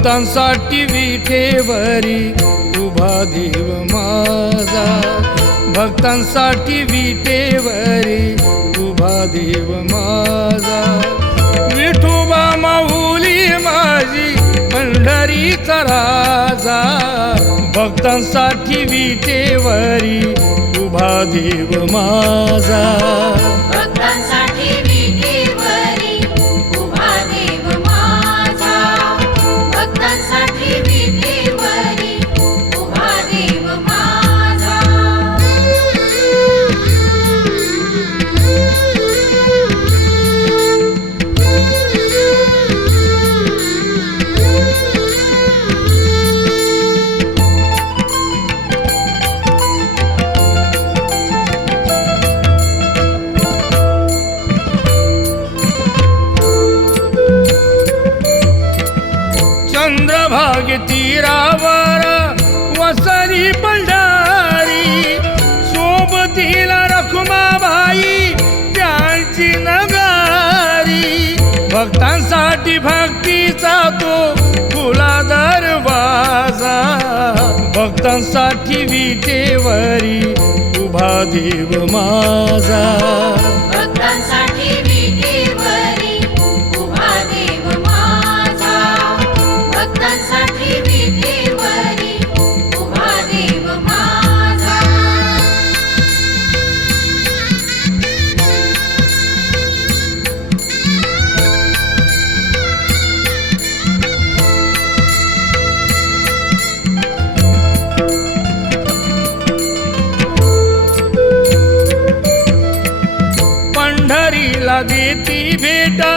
भक्तांसाठी विठेवरी उभा देव माझा, भक्तांसाठी विठेवरी उभा देव माझा। विठोबा माऊली माझी पंढरीचा राजा, भक्तांसाठी विठेवरी उभा देव माझा। भक्तांसाठी विठेवरी उभा देव माझा, भक्तांसाठी विठेवरी उभा देव माझा। चंद्रभागे तीरावर वसरी पंढरी, सोबतीला रखुमाबाई त्यांची नगारी। भक्तांसाठी भक्तीचा तो खुला दरवाजा, भक्तांसाठी विठेवरी उभा देव माझा। भक्तांसाठी विठेवरी उभा देव माझा, भक्तांसाठी विठेवरी उभा देव माझा। पंढरीला देती भेटा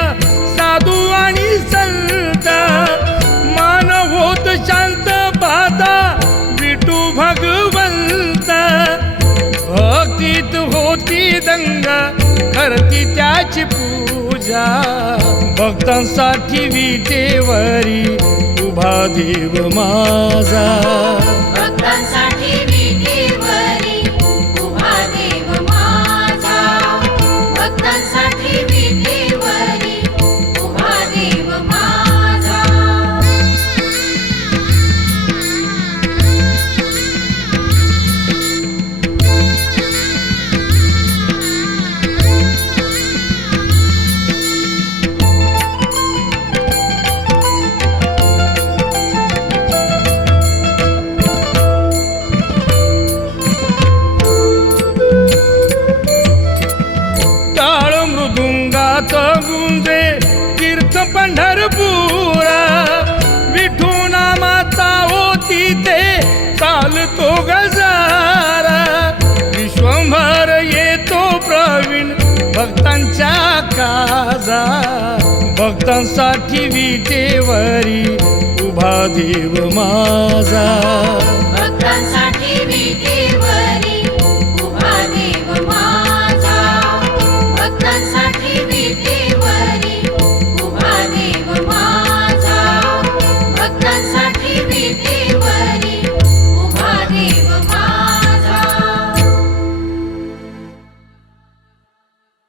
साधू आणि संत, मान होत शांत पाहता विठू भगवंत। भक्तीत होती दंगा करती त्याची पूजा, भक्तांसाठी विठेवरी उभा देव माझा। भक्तांसाठी विठेवरी उभा देव माझा, भक्तांसाठी विठेवरी उभा देव माझा। टाळ मृदुंगात गुंजे तीर्थ पंढरपुरा, विठू नामाचा होती ते चालतो गजारा। विश्वंभर येतो प्रवीण भक्तांच्या काजा, भक्तांसाठी विठेवरी उभा देव माझा। भक्तांसाठी विठेवरी